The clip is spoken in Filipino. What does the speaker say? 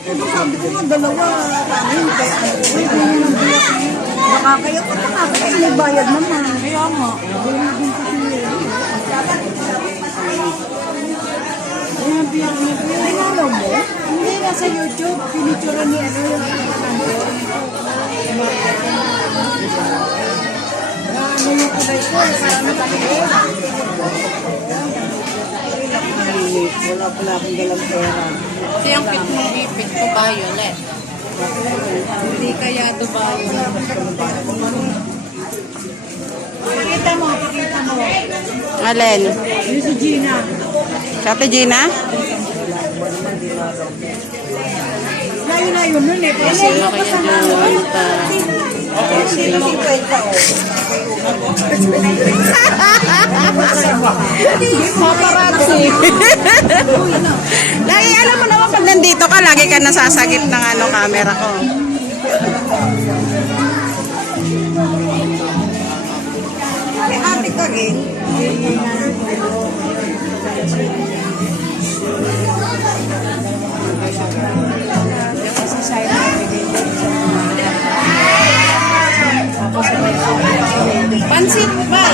Sabi ko nga, dalawa kanin, kaya nakakaya ko pa kaya may bayad naman. Kaya nga. Ay, ano mo? Hindi na sa YouTube, pinicture ni ano yung ano yung kulay ko, parang nakakaya. Wala pala akong dalang pera. Kasi ang pit mong ipit ko violet. Hindi kaya ito violet. Pakita mo, pakita mo. Alin? Yung si Gina. Kate Gina? Layo-layo nun eh. Kasi laki yan yung Sino si Kwenta o? paparazzi. Lagi, alam mo naman pag nandito ka, lagi ka nasasagip ng camera ko. Ay, ate ka rin. Pansit ba?